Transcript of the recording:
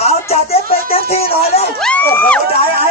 เอาจัดเต็มเป็นเต็มที่หน่อยเลยโอ้โหได้